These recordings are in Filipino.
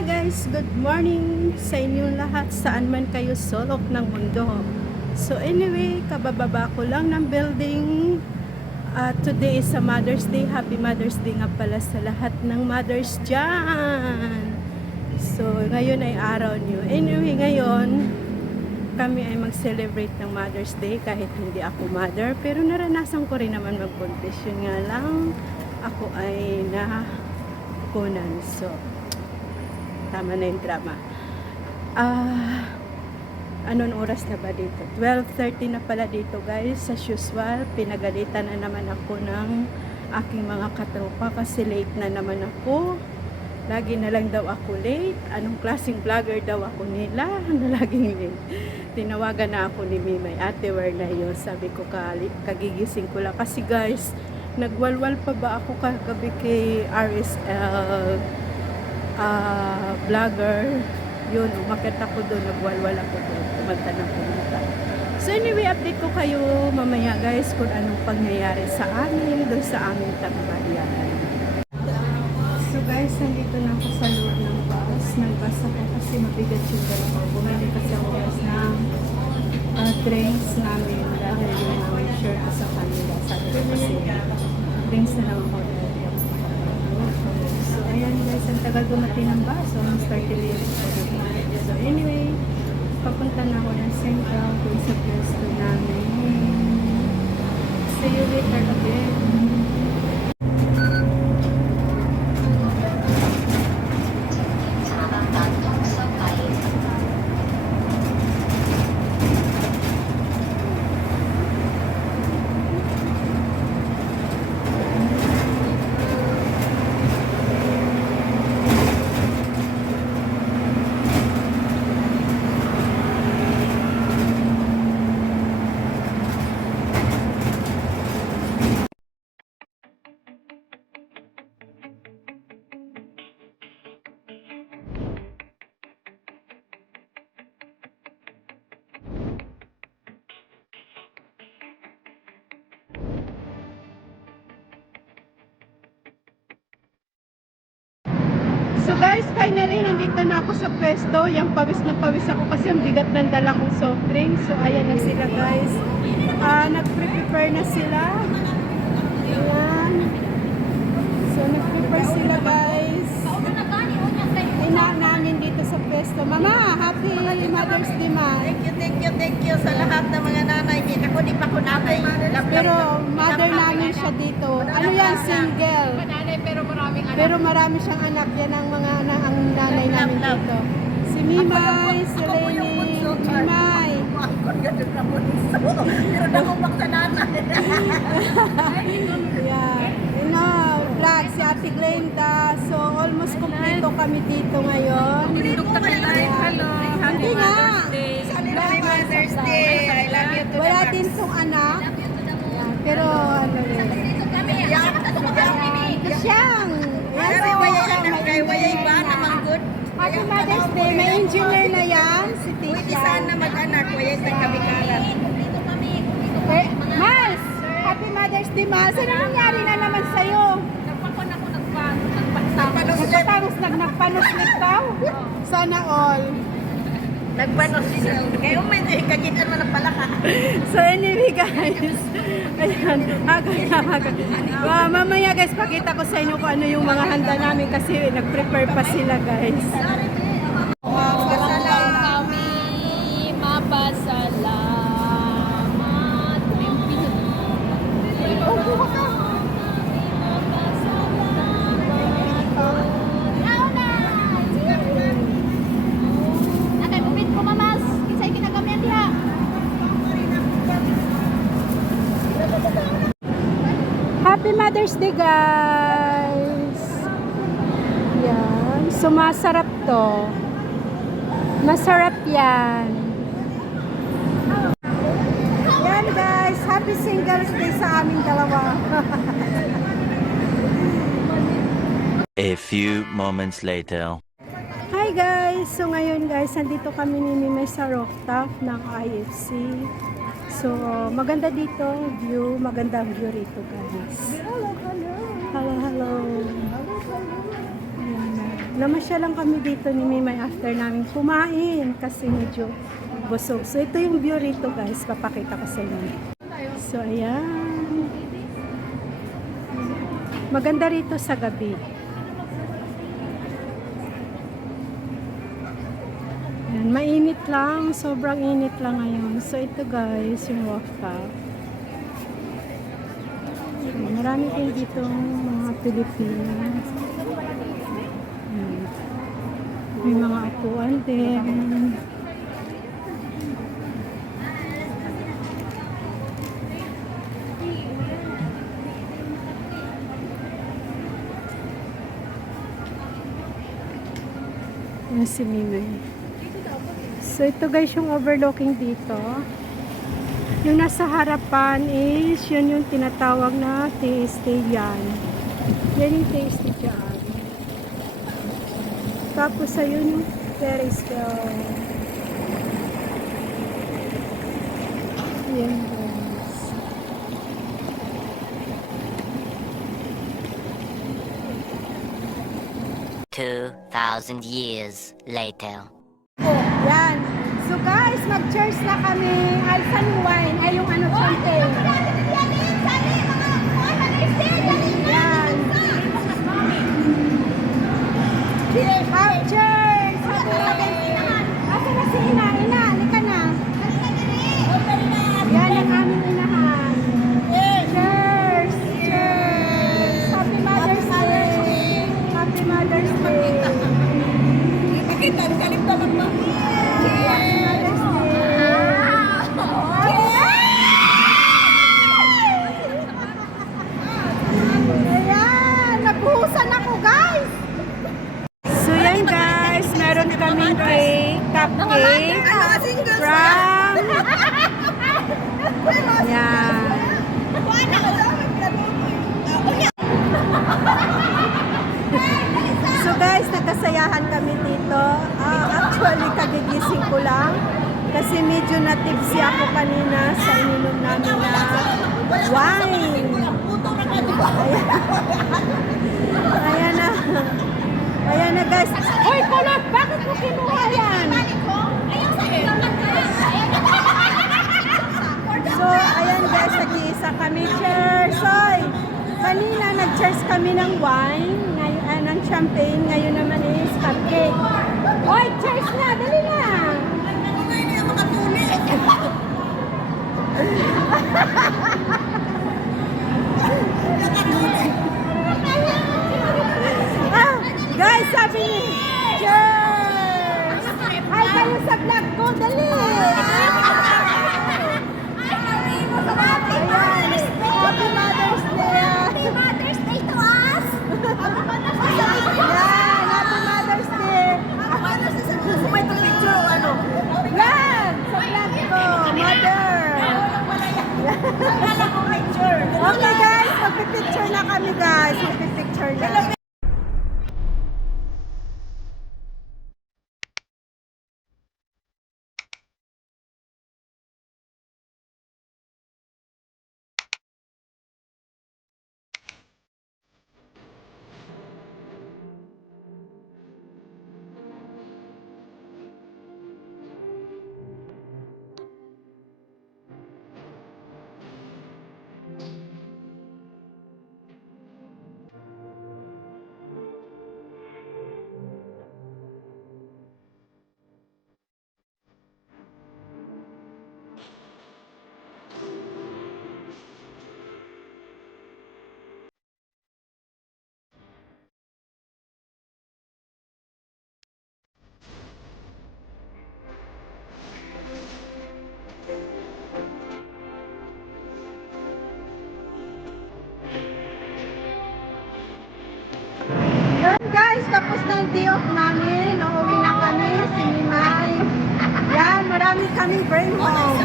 Hi guys, good morning sa inyong lahat saan man kayo sulok ng mundo. So anyway, kabababa ko lang ng building. Today is a Mother's Day. Happy Mother's Day nga pala sa lahat ng mothers dyan. So ngayon ay araw niyo. Anyway, ngayon kami ay mag-celebrate ng Mother's Day kahit hindi ako mother. Pero naranasan ko rin naman mag-contest. Yun nga lang, ako ay nakunan. So tama na yung drama. Anong oras na ba dito? 12:30 na pala dito guys. As usual, pinagalitan na naman ako ng aking mga katropa kasi late na naman ako. Lagi na lang daw ako late. Anong klaseng vlogger daw ako nila na laging late. Tinawagan na ako ni Mimay. Ate, where na yun? Sabi ko, kagigising ko lang. Kasi guys, nagwalwal pa ba ako kagabi kay RSL vlogger. Yun, umakit ako doon, nagwalwal ako doon, kumanta ng kumanta. So anyway, update ko kayo mamaya guys kung anong pangyayari sa amin doon sa aming tambayan. So guys, nandito na ako sa loob ng bus. Nag-bus ako kasi mabigat yung dalawa. Bumili kasi ako guys ng drinks namin dahil yung mga shirt ko sa kanila. Sabi ko kasi drinks na lang ako. So ayan guys, ang tagal dumating ng bus. So almost 30 minutes. So anyway, papunta na ako ng Central kung sa pwesto namin. See you later again. So guys, finally nandito na ako sa pwesto. Yung pawis na pawis ako kasi ang bigat ng dala kong soft drink. So ayan na sila guys. Nag-prepare na sila. Ayan. So nag-prepare sila guys. Ina namin dito sa pwesto. Mama, happy Mother's Day, ma. Thank you sa lahat ng mga nanay. Ako di pa ko nanay. Pero mother namin siya dito. Ano yan, single. Pero marami siyang anak. Yan ang mga ang nanay namin dito. Si Mimay, si Lenny, Mimay. Pero nakumbak sa nanay. Yeah. Vlog si Ate Glenda. So almost kompleto kami dito ngayon. Hindi nga. Happy Mother's Day. I love you too. Wala din tong anak. Pero ano rin. Siyang. Kasi may wayay ba naman good? Happy Mother's Day. May engineer na yan. Si Pwede Tisha. sana mag-anak. Wayay sa kabikaran. Mars! Happy Mother's Day, Mars. Ano nangyari na naman sa'yo? Nagpanuslip daw? Sana all. Nagpanos siya. Kaya umay kagitan mo ng palaka. So anyway guys, ayan, mamaya guys, pakita ko sa inyo kung ano yung mga handa namin kasi nag-prepare pa sila guys. Happy Mother's Day guys! Yan. So masarap to. Masarap yan. Yan guys. Happy Singles Day sa aming dalawa. A few moments later. Hi guys! So ngayon guys, nandito kami ni Mimay sa rooftop ng IFC. So, maganda dito, view, magandang view rito guys. Hello, hello. Hello, hello. Ayan. Namasya lang kami dito ni Mimay after namin kumain kasi medyo busog. So ito yung view rito guys, papakita ko sa inyo. So ayan. Maganda rito sa gabi. Ayan, mainit lang, sobrang init lang ngayon. So ito guys, yung rooftop. Marami din dito mga Pilipinas. May mga upuan din. Yan si Mimay. So ito guys yung overlooking dito. Yung nasa harapan is yun yung tinatawag na tasty yan. Yan yung tasty dyan. Tapos ayun yung terrace down. Yan guys. $2,000 years later. Yan. So guys, mag-cheers na kami. Ay, san wine. Ay, yung ano, champagne. Yan. Cheers! Asa na si Ina? Ina, halika na. Yan ang aming inahan. Cheers! Cheers! Happy Mother's Day! Happy Mother's Day! Kita, kalip ka lang ba? Happy Mother's Day! Ayan! Nagbuhusan ako, guys! So yan guys, meron kaming cake, cupcake from yan. So guys, nagkasayahan kami dito. Actually, kagigising ko lang kasi medyo natipsy ako kanina sa ininom namin na wine. Ayan na. Ayan na guys. Hoy, kulot! Bakit mo kinuha yan? So, ayan guys, nag-iisa kami. Cheers! Hoy! Kanina, nag-cheers kami ng wine, ngayon, ng champagne. Ngayon naman is cupcake. Hoy, cheers na! Dali na! Guys, sabi niyo, cheers! Hi kayo sa vlog ko, dali! Ayan, Happy Mother's Day! Happy Mother's Day to us! Yan, Happy Mother's Day! May picture o ano? Yan, sa vlog ko, Mother! Wala ko picture. Okay guys, magpipicture na kami guys, magpipicture na. Guys, tapos na yung day off namin. Uuwi na kami, si Mimay. Yan, marami kaming brain home.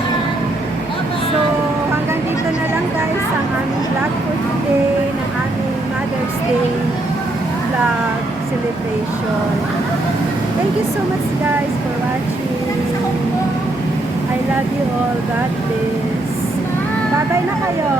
So, hanggang dito na lang guys ang aming vlog for today, ng aming Mother's Day vlog celebration. Thank you so much guys for watching. I love you all. God bless. Bye-bye na kayo.